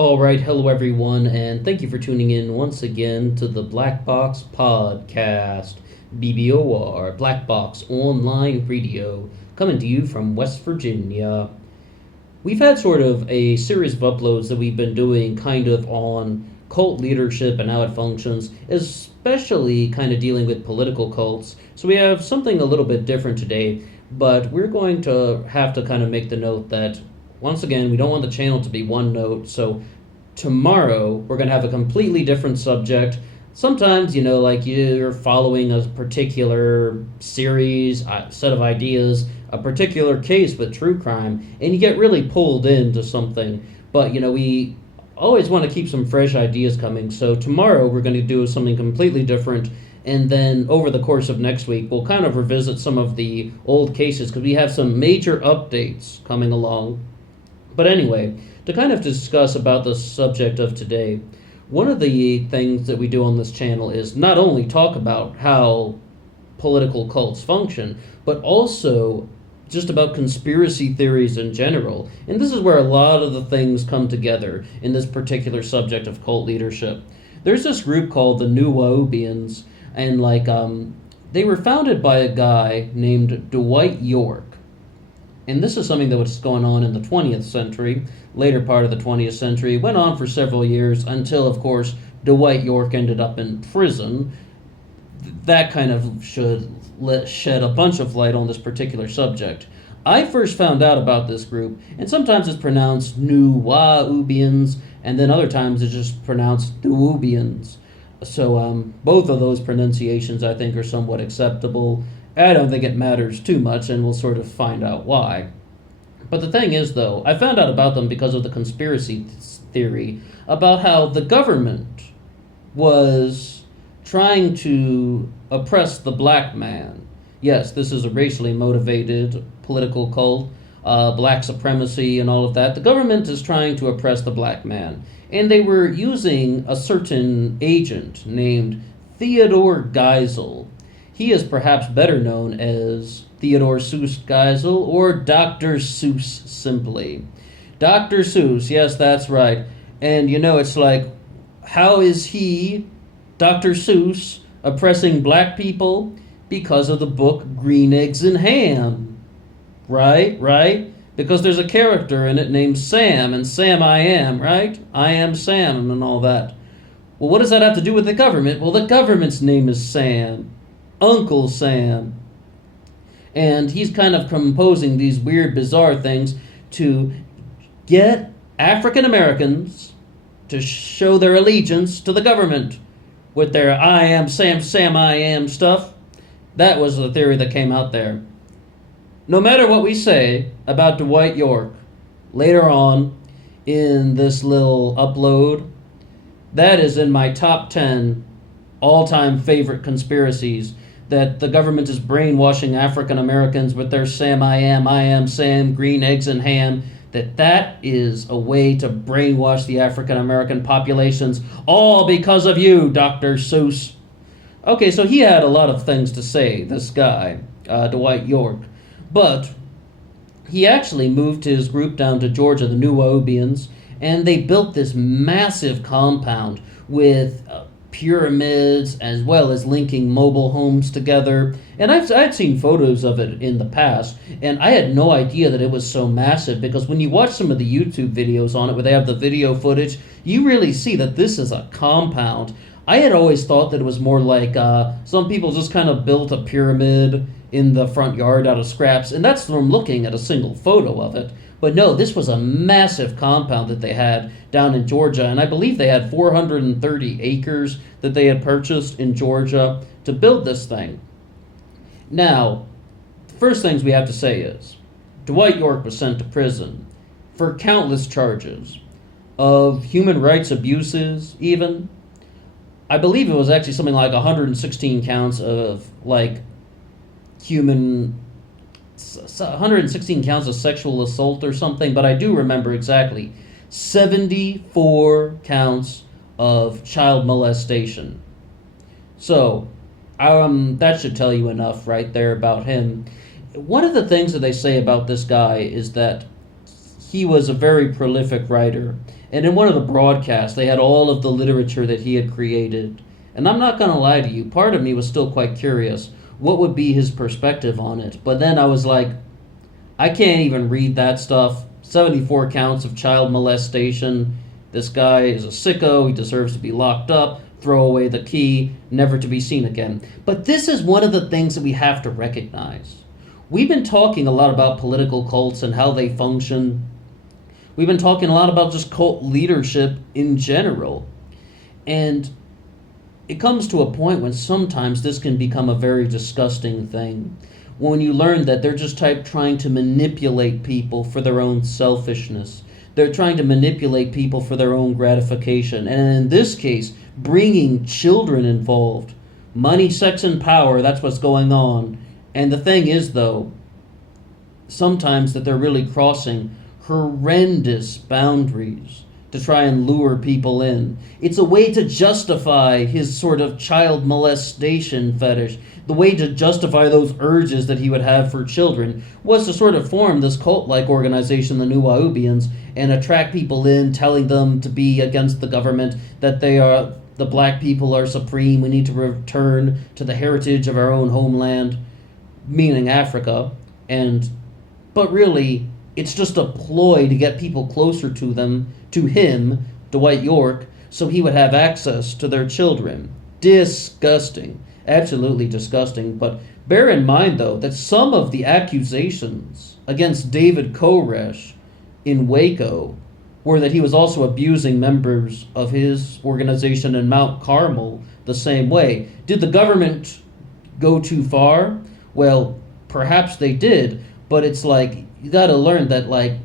All right, hello everyone, and thank you for tuning in once again to the Black Box Podcast, BBOR, Black Box Online Radio, coming to you from West Virginia. We've had sort of a series of uploads that we've been doing kind of on cult leadership and how it functions, especially kind of dealing with political cults. So we have something a little bit different today, but we're going to have to kind of make the note that once again, we don't want the channel to be one note, so tomorrow we're going to have a completely different subject. Sometimes, like you're following a particular series, a set of ideas, a particular case with true crime, and you get really pulled into something. But, we always want to keep some fresh ideas coming. So tomorrow we're going to do something completely different. And then over the course of next week, we'll kind of revisit some of the old cases because we have some major updates coming along. But anyway, to kind of discuss about the subject of today, one of the things that we do on this channel is not only talk about how political cults function, but also just about conspiracy theories in general. And this is where a lot of the things come together in this particular subject of cult leadership. There's this group called the Newaubians, and they were founded by a guy named Dwight York. And this is something that was going on in the 20th century, later part of the 20th century. It went on for several years until, of course, Dwight York ended up in prison. That kind of should shed a bunch of light on this particular subject. I first found out about this group, and sometimes it's pronounced Newaubians, and then other times it's just pronounced Newaubians. So both of those pronunciations, I think, are somewhat acceptable. I don't think it matters too much, and we'll sort of find out why. But the thing is, though, I found out about them because of the conspiracy theory about how the government was trying to oppress the black man. Yes, this is a racially motivated political cult, black supremacy and all of that. The government is trying to oppress the black man. And they were using a certain agent named Theodore Geisel. He is perhaps better known as Theodore Seuss Geisel or Dr. Seuss simply. Dr. Seuss, yes, that's right. And it's like, how is he, Dr. Seuss, oppressing black people? Because of the book Green Eggs and Ham. Right? Because there's a character in it named Sam, and Sam I am, right? I am Sam and all that. Well, what does that have to do with the government? Well, the government's name is Sam. Uncle Sam. And he's kind of composing these weird, bizarre things to get African Americans to show their allegiance to the government with their I am Sam I am stuff. That was the theory that came out there. No matter what we say about Dwight York later on in this little upload, that is in my top 10 all-time favorite conspiracies. That the government is brainwashing African Americans with their Sam I am Sam, green eggs and ham, that is a way to brainwash the African American populations, all because of you, Dr. Seuss. Okay, so he had a lot of things to say, this guy, Dwight York, but he actually moved his group down to Georgia, the Newaubians, and they built this massive compound with pyramids as well as linking mobile homes together. And I'd seen photos of it in the past, and I had no idea that it was so massive, because when you watch some of the YouTube videos on it where they have the video footage, you really see that this is a compound. I had always thought that it was more like some people just kind of built a pyramid in the front yard out of scraps, and that's from looking at a single photo of it. But no, this was a massive compound that they had down in Georgia, and I believe they had 430 acres that they had purchased in Georgia to build this thing. Now, the first things we have to say is, Dwight York was sent to prison for countless charges of human rights abuses, even. I believe it was actually something like 116 counts of, 116 counts of sexual assault or something, but I do remember exactly 74 counts of child molestation. So, that should tell you enough right there about him. One of the things that they say about this guy is that he was a very prolific writer, And in one of the broadcasts, they had all of the literature that he had created. And I'm not going to lie to you, part of me was still quite curious. What would be his perspective on it? But then I was like, I can't even read that stuff. 74 counts of child molestation. This guy is a sicko. He deserves to be locked up. Throw away the key, never to be seen again. But this is one of the things that we have to recognize. We've been talking a lot about political cults and how they function. We've been talking a lot about just cult leadership in general. And it comes to a point when sometimes this can become a very disgusting thing. When you learn that they're just trying to manipulate people for their own selfishness. They're trying to manipulate people for their own gratification. And in this case, bringing children involved. Money, sex, and power, that's what's going on. And the thing is, though, sometimes that they're really crossing horrendous boundaries to try and lure people in. It's a way to justify his sort of child molestation fetish. The way to justify those urges that he would have for children was to sort of form this cult-like organization, the Newaubians, and attract people in, telling them to be against the government, that the black people are supreme, we need to return to the heritage of our own homeland, meaning Africa. But really, it's just a ploy to get people closer to him, Dwight York, so he would have access to their children. Disgusting. Absolutely disgusting. But bear in mind, though, that some of the accusations against David Koresh in Waco were that he was also abusing members of his organization in Mount Carmel the same way. Did the government go too far? Well, perhaps they did, but it's like, you gotta learn that, like,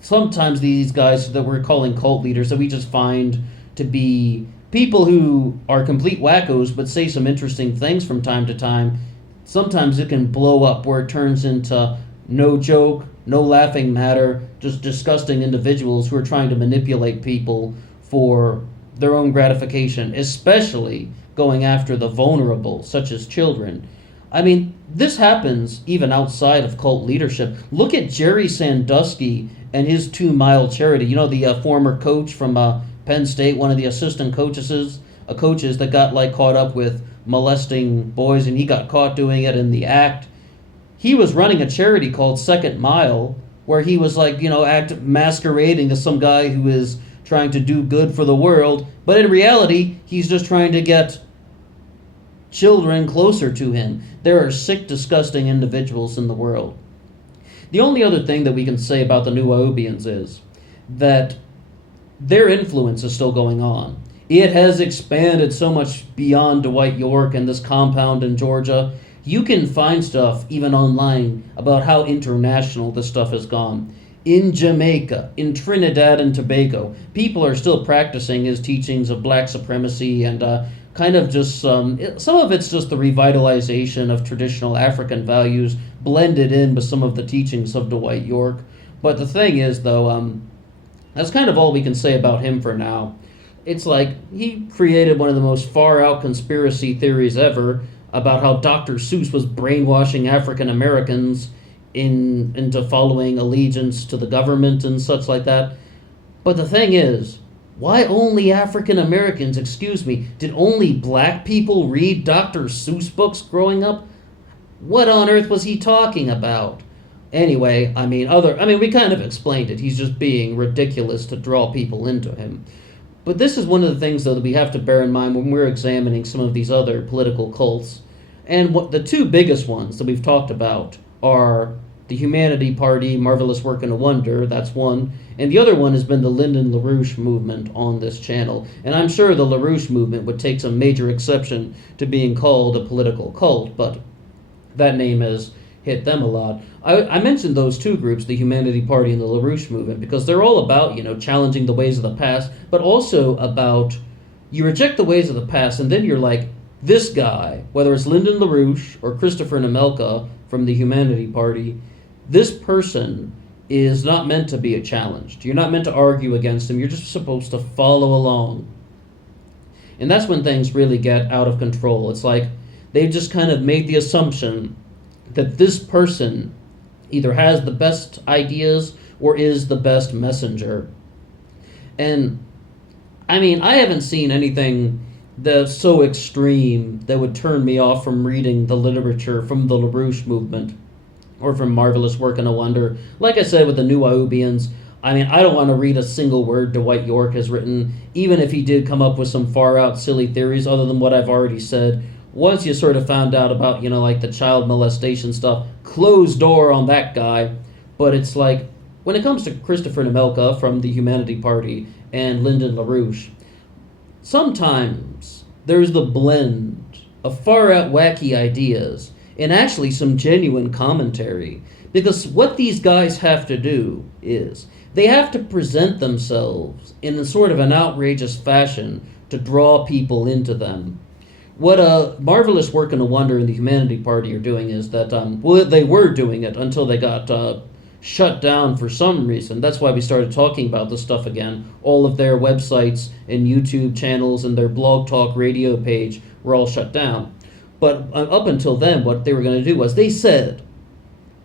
sometimes these guys that we're calling cult leaders that we just find to be people who are complete wackos but say some interesting things from time to time, sometimes it can blow up where it turns into no joke, no laughing matter, just disgusting individuals who are trying to manipulate people for their own gratification, especially going after the vulnerable, such as children. I mean, this happens even outside of cult leadership. Look at Jerry Sandusky and his 2 Mile charity. You know, the former coach from Penn State, one of the assistant coaches that got caught up with molesting boys, and he got caught doing it in the act. He was running a charity called Second Mile, where he was masquerading as some guy who is trying to do good for the world, but in reality, he's just trying to get children closer to him. There are sick, disgusting individuals in the world. The only other thing that we can say about the Newaubians is that their influence is still going on. It has expanded so much beyond Dwight York and this compound in Georgia. You can find stuff even online about how international this stuff has gone. In Jamaica, in Trinidad and Tobago, people are still practicing his teachings of black supremacy and kind of just some of it's just the revitalization of traditional African values blended in with some of the teachings of Dwight York. But the thing is, though, that's kind of all we can say about him for now. It's like he created one of the most far-out conspiracy theories ever about how Dr. Seuss was brainwashing African Americans into following allegiance to the government and such like that. But the thing is, why only African Americans? Excuse me, did only black people read Dr. Seuss books growing up? What on earth was he talking about? Anyway, we kind of explained it. He's just being ridiculous to draw people into him. But this is one of the things, though, that we have to bear in mind when we're examining some of these other political cults. And what the 2 biggest ones that we've talked about are the Humanity Party, Marvelous Work and a Wonder, that's one. And the other one has been the Lyndon LaRouche movement on this channel. And I'm sure the LaRouche movement would take some major exception to being called a political cult, but that name has hit them a lot. I mentioned those 2 groups, the Humanity Party and the LaRouche movement, because they're all about, challenging the ways of the past, but also about you reject the ways of the past, and then you're like, this guy, whether it's Lyndon LaRouche or Christopher Nemelka from the Humanity Party, this person is not meant to be challenged. You're not meant to argue against him. You're just supposed to follow along. And that's when things really get out of control. It's like they've just kind of made the assumption that this person either has the best ideas or is the best messenger. And I mean, I haven't seen anything that's so extreme that would turn me off from reading the literature from the LaRouche movement or from Marvelous Work and a Wonder. Like I said with the Newaubians, I mean, I don't want to read a single word Dwight York has written, even if he did come up with some far out silly theories other than what I've already said. Once you sort of found out about, like the child molestation stuff, closed door on that guy. But it's like, when it comes to Christopher Nemelka from the Humanity Party and Lyndon LaRouche, sometimes there's the blend of far out wacky ideas and actually some genuine commentary. Because what these guys have to do is they have to present themselves in a sort of an outrageous fashion to draw people into them. What a Marvelous Work and a Wonder in the Humanity Party are doing is that, well, they were doing it until they got shut down for some reason. That's why we started talking about this stuff again. All of their websites and YouTube channels and their Blog Talk Radio page were all shut down. But up until then, what they were going to do was they said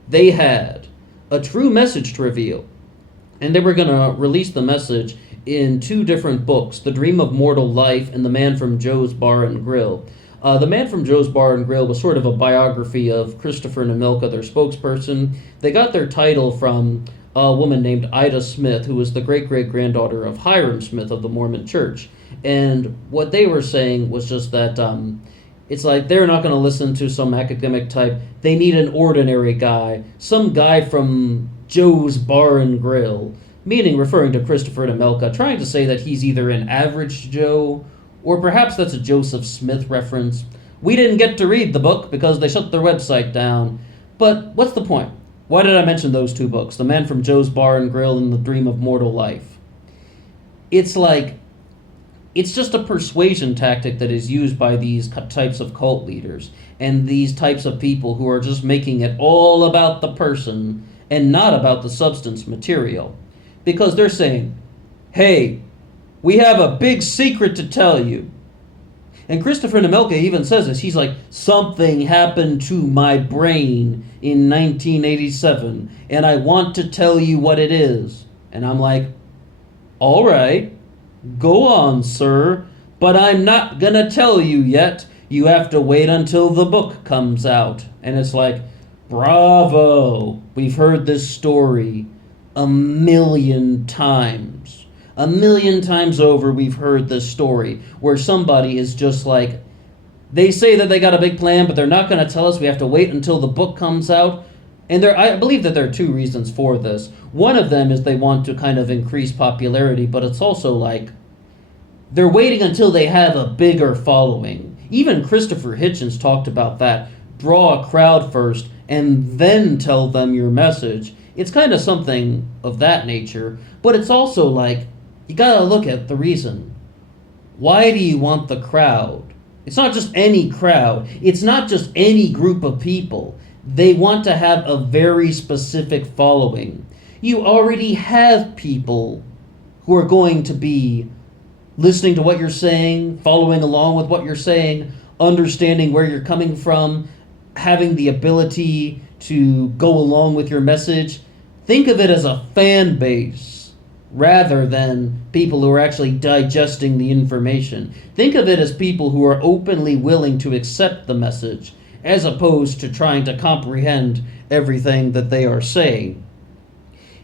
they had a true message to reveal. And they were going to release the message in two different books, The Dream of Mortal Life and The Man from Joe's Bar and Grill. The Man from Joe's Bar and Grill was sort of a biography of Christopher Nemelka, their spokesperson. They got their title from a woman named Ida Smith, who was the great-great-granddaughter of Hiram Smith of the Mormon Church. And what they were saying was just that it's like they're not going to listen to some academic type. They need an ordinary guy, some guy from Joe's Bar and Grill, meaning referring to Christopher Nemelka, trying to say that he's either an average Joe, or perhaps that's a Joseph Smith reference. We didn't get to read the book because they shut their website down. But what's the point? Why did I mention those two books, The Man from Joe's Bar and Grill and The Dream of Mortal Life? It's like, it's just a persuasion tactic that is used by these types of cult leaders and these types of people who are just making it all about the person and not about the substance material. Because they're saying, hey, we have a big secret to tell you. And Christopher Nemelka even says this. He's like, something happened to my brain in 1987, and I want to tell you what it is. And I'm like, all right, go on, sir, but I'm not going to tell you yet. You have to wait until the book comes out. And it's like, bravo, we've heard this story a million times. A million times over, we've heard this story where somebody is just like, they say that they got a big plan, but they're not going to tell us. We have to wait until the book comes out. And I believe that there are two reasons for this. One of them is they want to kind of increase popularity, but it's also like they're waiting until they have a bigger following. Even Christopher Hitchens talked about that. Draw a crowd first and then tell them your message. It's kind of something of that nature, but it's also like, you gotta look at the reason. Why do you want the crowd? It's not just any crowd. It's not just any group of people. They want to have a very specific following. You already have people who are going to be listening to what you're saying, following along with what you're saying, understanding where you're coming from, having the ability to go along with your message. Think of it as a fan base rather than people who are actually digesting the information. Think of it as people who are openly willing to accept the message as opposed to trying to comprehend everything that they are saying.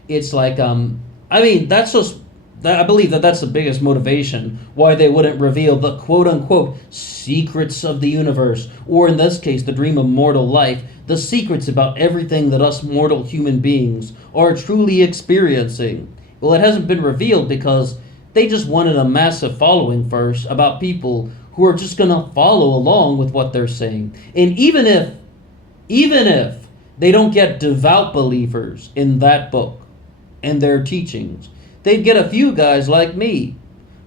It's like, that's just, I believe that that's the biggest motivation why they wouldn't reveal the quote-unquote secrets of the universe, or in this case, the dream of mortal life, the secrets about everything that us mortal human beings are truly experiencing. Well, it hasn't been revealed because they just wanted a massive following first about people who are just going to follow along with what they're saying. And even if they don't get devout believers in that book and their teachings, they'd get a few guys like me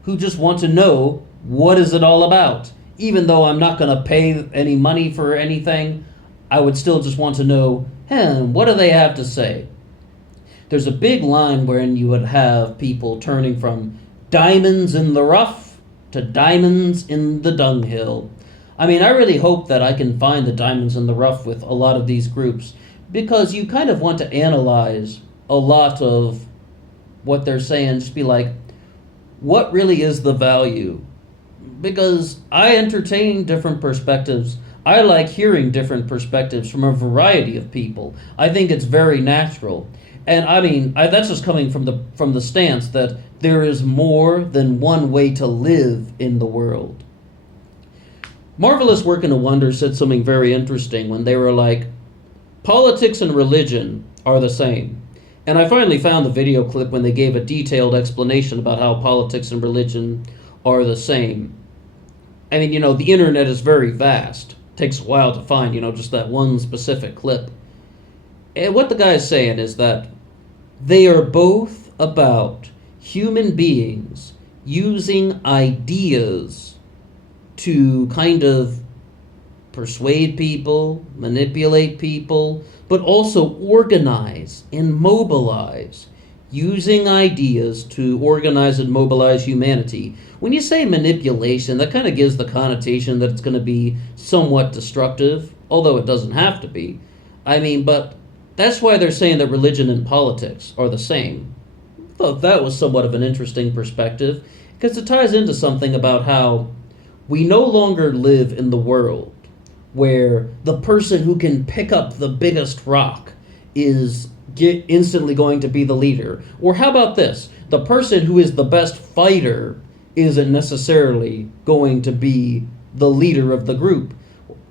who just want to know what is it all about. Even though I'm not going to pay any money for anything, I would still just want to know, what do they have to say? There's a big line wherein you would have people turning from diamonds in the rough to diamonds in the dunghill. I mean, I really hope that I can find the diamonds in the rough with a lot of these groups, because you kind of want to analyze a lot of what they're saying. Just be like, what really is the value? Because I entertain different perspectives. I like hearing different perspectives from a variety of people. I think it's very natural. And I mean, that's just coming from the stance that there is more than one way to live in the world. Marvelous Work in a Wonder said something very interesting when they were like, politics and religion are the same. And I finally found the video clip when they gave a detailed explanation about how politics and religion are the same. I mean, the internet is very vast. It takes a while to find, just that one specific clip. And what the guy is saying is that they are both about human beings using ideas to kind of persuade people, manipulate people, but also organize and mobilize, using ideas to organize and mobilize humanity. When you say manipulation, that kind of gives the connotation that it's going to be somewhat destructive, although it doesn't have to be. I mean, but that's why they're saying that religion and politics are the same. I thought that was somewhat of an interesting perspective, because it ties into something about how we no longer live in the world where the person who can pick up the biggest rock is instantly going to be the leader. Or how about this? The person who is the best fighter isn't necessarily going to be the leader of the group.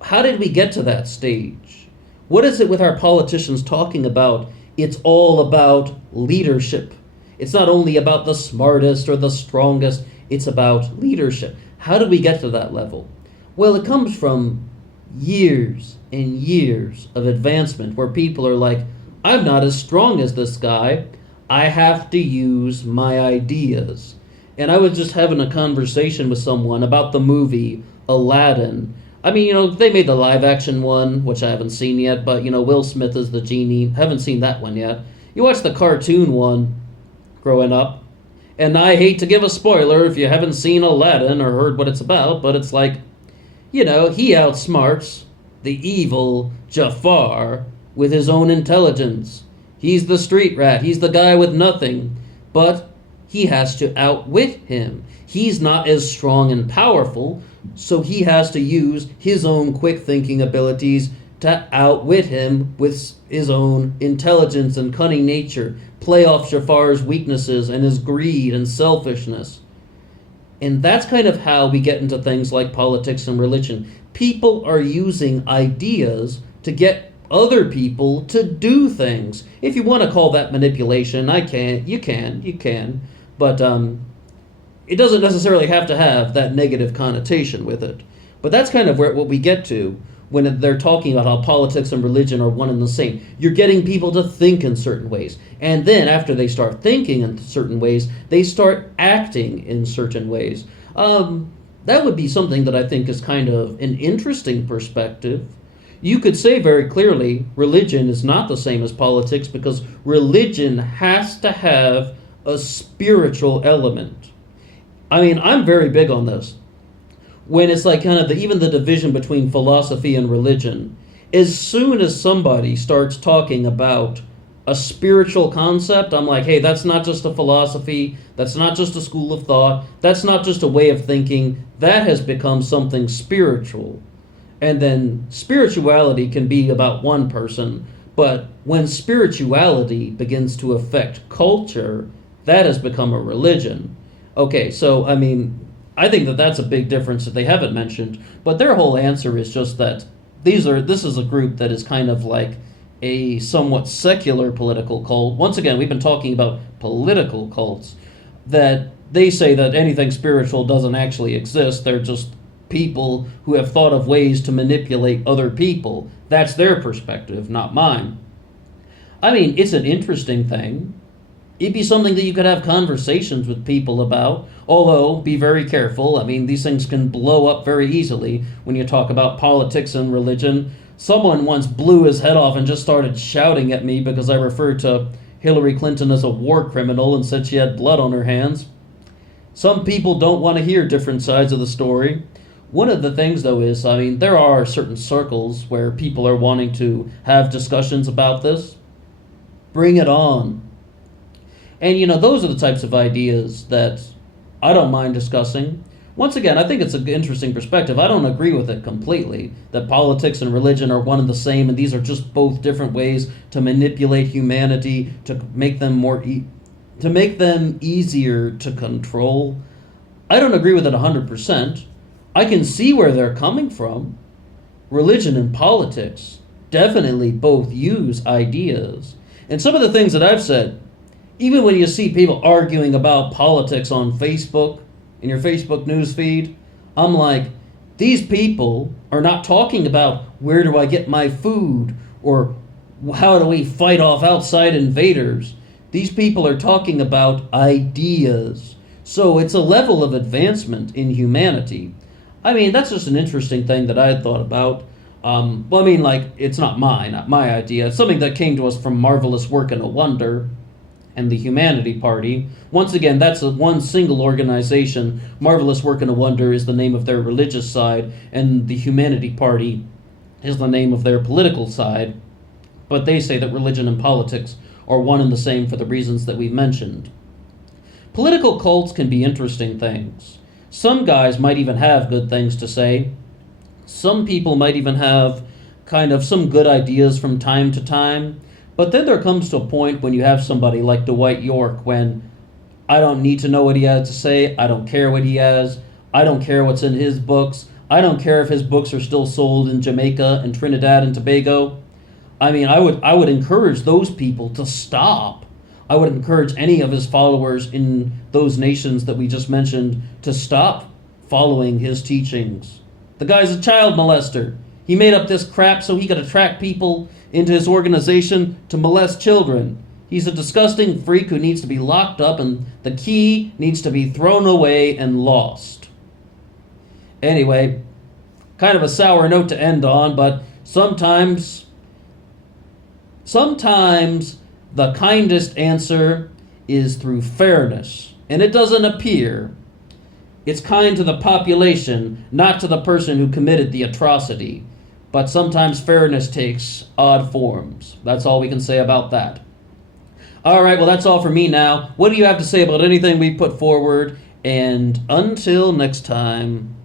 How did we get to that stage? What is it with our politicians talking about? It's all about leadership. It's not only about the smartest or the strongest, it's about leadership. How did we get to that level? Well, it comes from years and years of advancement where people are like, I'm not as strong as this guy. I have to use my ideas. And I was just having a conversation with someone about the movie Aladdin. I mean, they made the live action one, which I haven't seen yet, but, Will Smith is the genie. Haven't seen that one yet. You watch the cartoon one growing up, and I hate to give a spoiler if you haven't seen Aladdin or heard what it's about, but it's like, he outsmarts the evil Jafar with his own intelligence. He's the street rat. He's the guy with nothing. But he has to outwit him. He's not as strong and powerful, so he has to use his own quick thinking abilities to outwit him with his own intelligence and cunning nature, play off Jafar's weaknesses and his greed and selfishness. And that's kind of how we get into things like politics and religion. People are using ideas to get other people to do things. If you want to call that manipulation, you can. But it doesn't necessarily have to have that negative connotation with it. But that's kind of what we get to when they're talking about how politics and religion are one and the same. You're getting people to think in certain ways. And then after they start thinking in certain ways, they start acting in certain ways. That would be something that I think is kind of an interesting perspective. You could say very clearly religion is not the same as politics because religion has to have a spiritual element. I mean, I'm very big on this. When it's like kind of even the division between philosophy and religion, as soon as somebody starts talking about a spiritual concept, I'm like, hey, that's not just a philosophy, that's not just a school of thought, that's not just a way of thinking, that has become something spiritual. And then spirituality can be about one person, but when spirituality begins to affect culture, that has become a religion. Okay, so I mean, I think that that's a big difference that they haven't mentioned, but their whole answer is just that this is a group that is kind of like a somewhat secular political cult. Once again, we've been talking about political cults, that they say that anything spiritual doesn't actually exist. They're just people who have thought of ways to manipulate other people. That's their perspective, not mine. I mean, it's an interesting thing. It'd be something that you could have conversations with people about, although be very careful. I mean, these things can blow up very easily when you talk about politics and religion. Someone once blew his head off and just started shouting at me because I referred to Hillary Clinton as a war criminal and said she had blood on her hands. Some people don't want to hear different sides of the story. One of the things, though, is, I mean, there are certain circles where people are wanting to have discussions about this. Bring it on. And, those are the types of ideas that I don't mind discussing. Once again, I think it's an interesting perspective. I don't agree with it completely, that politics and religion are one and the same, and these are just both different ways to manipulate humanity, to make them to make them easier to control. I don't agree with it 100%. I can see where they're coming from. Religion and politics definitely both use ideas. And some of the things that I've said, even when you see people arguing about politics on Facebook, in your Facebook news feed, I'm like, these people are not talking about where do I get my food or how do we fight off outside invaders. These people are talking about ideas. So it's a level of advancement in humanity. I mean, that's just an interesting thing that I had thought about. It's not my idea. It's something that came to us from Marvelous Work and a Wonder and the Humanity Party. Once again, that's one single organization. Marvelous Work and a Wonder is the name of their religious side, and the Humanity Party is the name of their political side. But they say that religion and politics are one and the same for the reasons that we've mentioned. Political cults can be interesting things. Some guys might even have good things to say. Some people might even have kind of some good ideas from time to time. But then there comes to a point when you have somebody like Dwight York when I don't need to know what he has to say. I don't care what he has. I don't care what's in his books. I don't care if his books are still sold in Jamaica and Trinidad and Tobago. I mean, I would encourage those people to stop. I would encourage any of his followers in those nations that we just mentioned to stop following his teachings. The guy's a child molester. He made up this crap so he could attract people into his organization to molest children. He's a disgusting freak who needs to be locked up, and the key needs to be thrown away and lost. Anyway, kind of a sour note to end on, but sometimes the kindest answer is through fairness, and it doesn't appear. It's kind to the population, not to the person who committed the atrocity. But sometimes fairness takes odd forms. That's all we can say about that. All right, well, that's all for me now. What do you have to say about anything we put forward? And until next time.